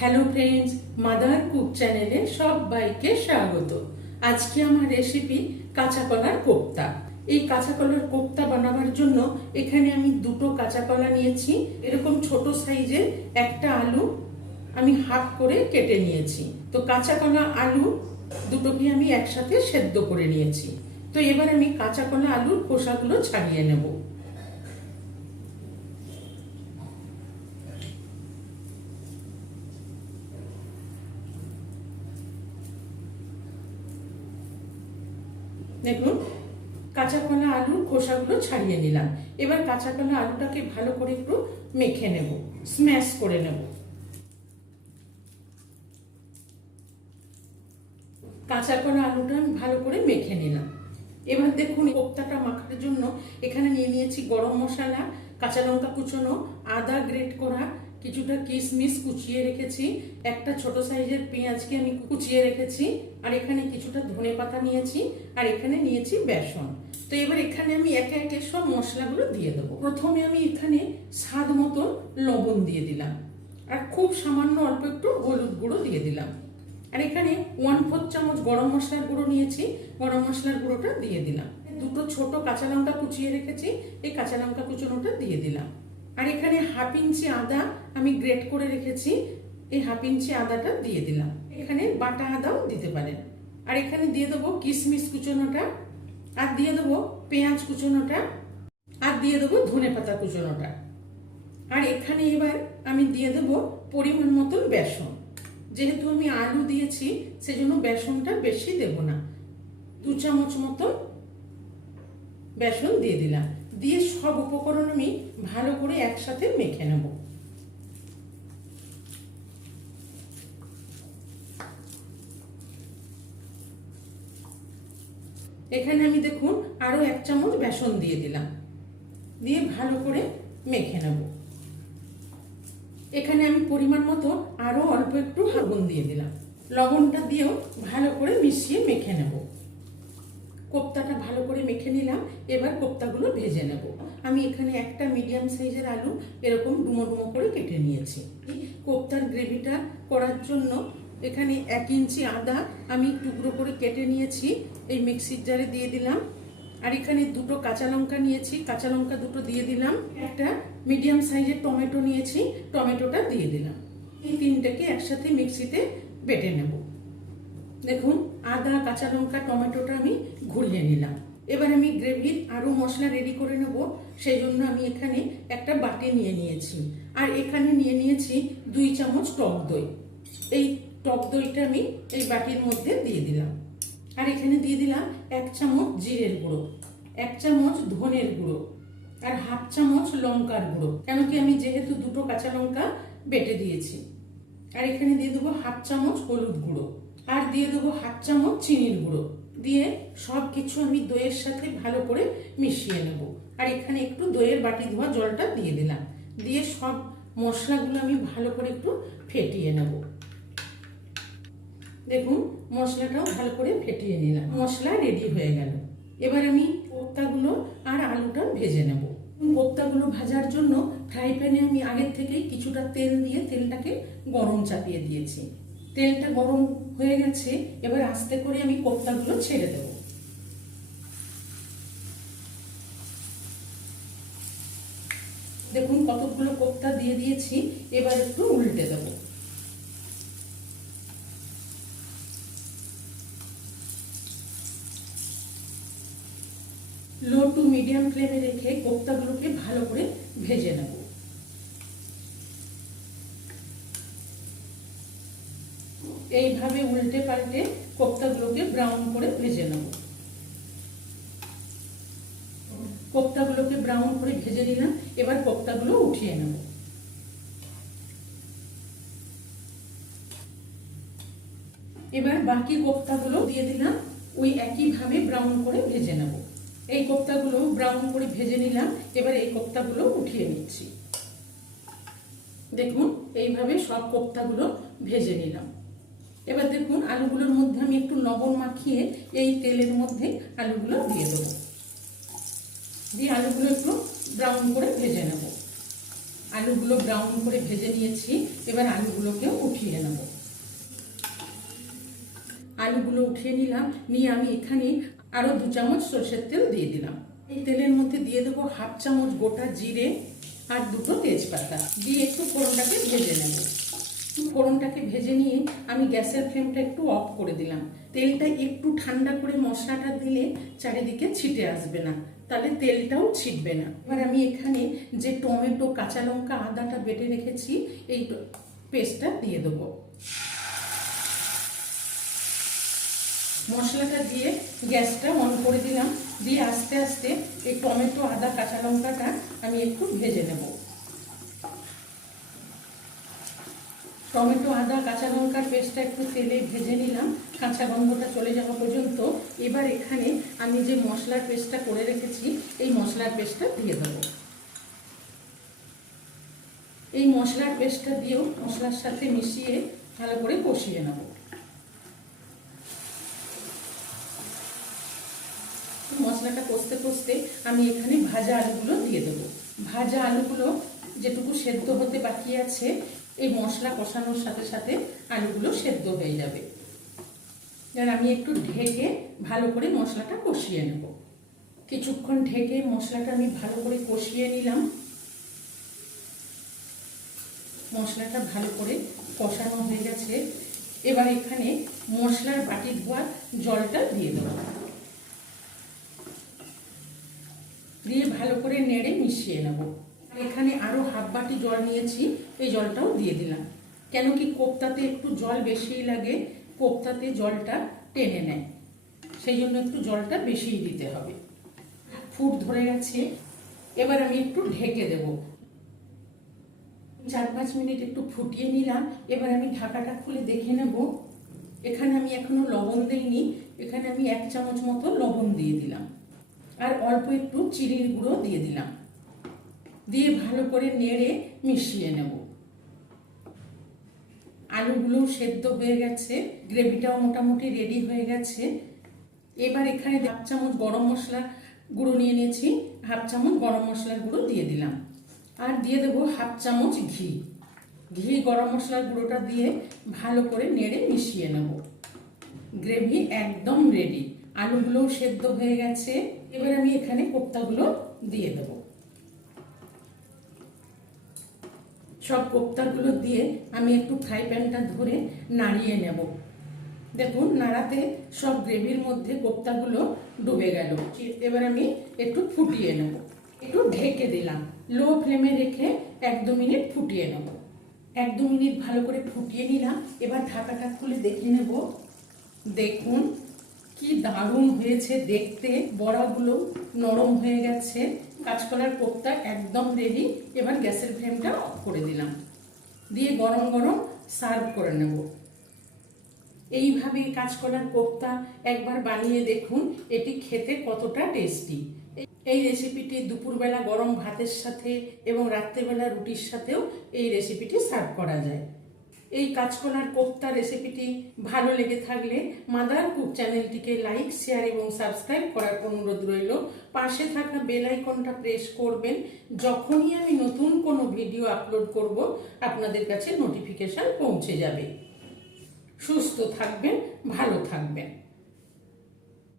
Hello friends, mother cook চ্যানেলে সবাইকে স্বাগত। আজকে আমার রেসিপি কাঁচা কলার কোপ্তা। এই কাঁচা কলার কোপ্তা বানাবার জন্য এখানে আমি দুটো কাঁচা কলা নিয়েছি। এরকম ছোট সাইজের একটা আলু আমি হাফ করে কেটে নিয়েছি। তো কাঁচা কলা আলু দুটোকে আমি একসাথে সেদ্ধ করে নিয়েছি। তো এবার আমি কাঁচা কলা আলুর খোসাগুলো ছাড়িয়ে নেব। দেখুন, কাঁচা কলা আলুর খোসাগুলো ছাড়িয়ে নিলাম। এবার কাঁচা কলা আলুটাকে ভালো করে একটু মেখে নেব, স্ম্যাশ করে নেব। কাঁচা কলা আলুটা আমি ভালো করে মেখে নিলাম। এবার দেখুন, কোপ্তাটা মাখার জন্য এখানে নিয়ে নিয়েছি গরম মশলা, কাঁচা লঙ্কা কুচোনো, আদা গ্রেট করা, কিছুটা কিশমিশ কুচিয়ে রেখেছি, একটা ছোট সাইজের পেঁয়াজকে আমি কুচিয়ে রেখেছি, আর এখানে কিছুটা ধনেপাতা নিয়েছি, আর এখানে নিয়েছি বেসন। তো এবার এখানে আমি একে একে সব মশলাগুলো দিয়ে দেবো। প্রথমে আমি এখানে স্বাদ মতো লবণ দিয়ে দিলাম, আর খুব সামান্য অল্প একটু হলুদ গুঁড়ো দিয়ে দিলাম, আর এখানে 1/4 চামচ গরম মশলার গুঁড়ো নিয়েছি, গরম মশলার গুঁড়োটা দিয়ে দিলাম। দুটো ছোট কাঁচা লঙ্কা কুচিয়ে রেখেছি, এই কাঁচা লঙ্কা কুচোনোটা দিয়ে দিলাম। আর এখানে 1/2 ইঞ্চি আদা আমি গ্রেট করে রেখেছি, এই 1/2 ইঞ্চি আদাটা দিয়ে দিলাম। এখানে বাটা আদাও দিতে পারেন। আর এখানে দিয়ে দেবো কিশমিশ কুচোনোটা, আর দিয়ে দেবো পেঁয়াজ কুচোনোটা, আর দিয়ে দেবো ধনেপাতা কুচোনোটা। আর এখানে এবার আমি দিয়ে দেবো পরিমাণ মতন বেসন। যেহেতু আমি আলু দিয়েছি সেজন্য বেসনটা বেশি দেব না, 2 চামচ মতো বেসন দিয়ে দিলাম। দিয়ে সব উপকরণ আমি ভালো করে একসাথে মেখে নেব। এখানে আমি দেখুন আরো 1 চামচ বেসন দিয়ে দিলাম, দিয়ে ভালো করে মেখে নেব। এখানে আমি পরিমাণ মতো আরো অল্প একটু লবণ দিয়ে দিলাম। লবণটা দিয়েও ভালো করে মিশিয়ে মেখে নেব। কোপ্তাটা ভালো করে মেখে নিলাম। এবার কোপ্তাগুলো ভেজে নেব। আমি এখানে একটা মিডিয়াম সাইজের আলু এরকম ডুমো ডুমো করে কেটে নিয়েছি। কোপ্তার গ্রেভিটা করার জন্য এখানে 1 ইঞ্চি আদা আমি টুকরো করে কেটে নিয়েছি, এই মিক্সির জারে দিয়ে দিলাম। আর এখানে দুটো কাঁচা লঙ্কা নিয়েছি, কাঁচা লঙ্কা দুটো দিয়ে দিলাম। একটা মিডিয়াম সাইজের টমেটো নিয়েছি, টমেটোটা দিয়ে দিলাম। এই তিনটাকে একসাথে মিক্সিতে বেটে নেব। দেখুন, আদা, কাঁচা লঙ্কা, টমেটোটা আমি ঘুরিয়ে নিলাম। এবার আমি গ্রেভির আরো মশলা রেডি করে নেব। সেই জন্য আমি এখানে একটা বাটি নিয়ে নিয়েছি, আর এখানে নিয়ে নিয়েছি 2 চামচ টক দই। এই টক দইটা আমি এই বাটির মধ্যে দিয়ে দিলাম। আর এখানে দিয়ে দিলাম 1 চামচ জিরের গুঁড়ো, 1 চামচ ধনের গুঁড়ো, আর 1/2 চামচ লঙ্কার গুঁড়ো, কেন কি আমি যেহেতু দুটো কাঁচা লঙ্কা বেটে দিয়েছি। আর এখানে দিয়ে দেবো 1/2 চামচ হলুদ গুঁড়ো, আর দিয়ে দেবো 1/2 চামচ চিনির গুঁড়ো। দিয়ে সব কিছু আমি দইয়ের সাথে ভালো করে মিশিয়ে নেব। আর এখানে একটু দইয়ের বাটি ধোয়া জলটা দিয়ে দিলাম। দিয়ে সব মশলাগুলো আমি ভালো করে একটু ফেটিয়ে নেব। দেখুন, মশলাটাও ভালো করে ফেটিয়ে নিলাম। মশলা রেডি হয়ে গেল। এবার আমি কোপ্তাগুলো আর আলুটা ভেজে নেব। কোপ্তাগুলো ভাজার জন্য ফ্রাই প্যানে আমি আগের থেকেই কিছুটা তেল দিয়ে তেলটাকে গরম চাপিয়ে দিয়েছি। তেলটা গরম হয়ে গেছে, এবার আস্তে করে আমি কোপ্তাগুলো ছেড়ে দেব। দেখুন, কতগুলো কোপ্তা দিয়ে দিয়েছি। এবার একটু উল্টে দেবো। লো টু মিডিয়াম ফ্লেমে রেখে কোপ্তাগুলোকে ভালো করে ভেজে নেব। এইভাবে উল্টে পাল্টে কোপ্তাগুলোকে ব্রাউন করে ভেজে নেব। কোপ্তাগুলোকে ব্রাউন করে ভেজে নিলাম। এবার কোপ্তাগুলো উঠিয়ে নেব। এবার বাকি কোপ্তাগুলো দিয়ে দিলাম, ওই একইভাবে ব্রাউন করে ভেজে নেব। এই কোপ্তাগুলো ব্রাউন করে ভেজে নিলাম। এবার এই কোপ্তাগুলো উঠিয়ে নিচ্ছি। দেখুন, এইভাবে সব কোপ্তাগুলো ভেজে নিলাম। এবার দেখুন, আলুগুলোর মধ্যে আমি একটু লবণ মাখিয়ে এই তেলের মধ্যে আলুগুলো দিয়ে দেবো। দিয়ে আলুগুলো একটু ব্রাউন করে ভেজে নেব। আলুগুলো ব্রাউন করে ভেজে নিয়েছি, এবার আলুগুলোকেও উঠিয়ে নেব। আলুগুলো উঠিয়ে নিলাম, নিয়ে আমি এখানে আরো 2 চামচ সরষের তেল দিয়ে দিলাম। এই তেলের মধ্যে দিয়ে দেবো 1/2 চামচ গোটা জিরে আর 2টো তেজপাতা দিয়ে একটু ফোড়নটাকে ভেজে নেব। ফোড়নটাকে ভেজে নিয়ে আমি গ্যাসের ফ্লেমটা একটু অফ করে দিলাম। তেলটা একটু ঠান্ডা করে মশলাটা দিলে চারিদিকে ছিটে আসবে না, তাহলে তেলটাও ছিটবে না। এবার আমি এখানে যে টমেটো, কাঁচা লঙ্কা, আদাটা বেটে রেখেছি এই পেস্টটা দিয়ে দেবো। মশলাটা দিয়ে গ্যাসটা অন করে দিলাম, দিয়ে আস্তে আস্তে এই টমেটো, আদা, কাঁচা লঙ্কাটা আমি একটু ভেজে নেব। টমেটো, আদা, কাঁচা লঙ্কার পেস্টটা একটু তেলে ভেজে নিলাম, কাঁচা গন্ধটা চলে যাওয়া পর্যন্ত। এবার এখানে আমি যে মশলার পেস্টটা করে রেখেছি এই মশলার পেস্টটা দিয়ে দেবো। এই মশলার পেস্টটা দিয়েও মশলার সাথে মিশিয়ে ভালো করে কষিয়ে নেব। মশলাটা কষতে কষতে আমি এখানে ভাজা আলুগুলো দিয়ে দেবো। ভাজা আলুগুলো যেটুকু সেদ্ধ হতে বাকি আছে এই মশলা কষানোর সাথে সাথে আলুগুলো সেদ্ধ হয়ে যাবে। এবার আমি একটু ঢেকে ভালো করে মশলাটা কষিয়ে নেব। কিছুক্ষণ ঢেকে মশলাটা আমি ভালো করে কষিয়ে নিলাম। মশলাটা ভালো করে কষানো হয়ে গেছে, এবার এখানে মশলার বাটি ধোয়া জলটা দিয়ে দেবো। দিয়ে ভালো করে নেড়ে মিশিয়ে নেব। এখানে আরো 1/2 বাটি জল নিয়েছি, এই জলটাও দিয়ে দিলাম। কেন কি কোপ্তাতে একটু জল বেশিই লাগে, কোপ্তাতে জলটা টেনে নেয়, সেই জন্য একটু জলটা বেশিই দিতে হবে। ফুট ধরে গেছে, এবার আমি একটু ঢেকে দেব। 4-5 মিনিট একটু ফুটিয়ে নিলাম, এবার আমি ঢাকাটা খুলে দেখে নেব। এখানে আমি এখনো লবণ দিইনি, এখানে আমি 1 চামচ মতো লবণ দিয়ে দিলাম আর অল্প একটু চিনির গুঁড়ো দিয়ে দিলাম। দিয়ে ভালো করে নেড়ে মিশিয়ে নেব। আলুগুলো সেদ্ধ হয়ে গেছে, গ্রেভিটাও মোটামুটি রেডি হয়ে গেছে। এবার এখানে 1/2 চামচ গরম মশলা গুঁড়ো নিয়ে নিয়েছি, 1/2 চামচ গরম মশলার গুঁড়ো দিয়ে দিলাম আর দিয়ে দেবো 1/2 চামচ ঘি। গরম মশলার গুঁড়োটা দিয়ে ভালো করে নেড়ে মিশিয়ে নেব। গ্রেভি একদম রেডি, আলুগুলোও সেদ্ধ হয়ে গেছে। এবার আমি এখানে কোপ্তাগুলো দিয়ে দেব। সব কোপ্তাগুলো দিয়ে আমি একটু ফ্রাই প্যানটা ধরে নাড়িয়ে নেব। দেখুন নাড়াতে সব গ্রেভির মধ্যে কোপ্তাগুলো ডুবে গেল। এবার আমি একটু ফুটিয়ে নেব। একটু ঢেকে দিলাম, লো ফ্লেমে রেখে 1-2 মিনিট ফুটিয়ে নেব। 1-2 মিনিট ভালো করে ফুটিয়ে নিলাম, এবার ঢাকাটা খুলে দেখে নেব। দেখুন কি দারুণ হয়েছে দেখতে, বড়াগুলো নরম হয়ে গেছে। কাঁচকলার কোপ্তা একদম রেডি। এবার গ্যাসের ফ্লেমটা অফ করে দিলাম, দিয়ে গরম গরম সার্ভ করে নেব। এইভাবে কাঁচকলার কোপ্তা একবার বানিয়ে দেখুন, এটি খেতে কতটা টেস্টি। এই রেসিপিটি দুপুরবেলা গরম ভাতের সাথে এবং রাত্রেবেলা রুটির সাথেও এই রেসিপিটি সার্ভ করা যায়। এই কাঁচকলার কোপ্তা রেসিপিটি ভালো লেগে থাকলে মাদার কুক চ্যানেলটিকে লাইক, শেয়ার এবং সাবস্ক্রাইব করার অনুরোধ রইল। পাশে থাকা বেল আইকনটা প্রেস করবেন, যখনই আমি নতুন কোনো ভিডিও আপলোড করব আপনাদের কাছে নোটিফিকেশন পৌঁছে যাবে। সুস্থ থাকবেন, ভালো থাকবেন।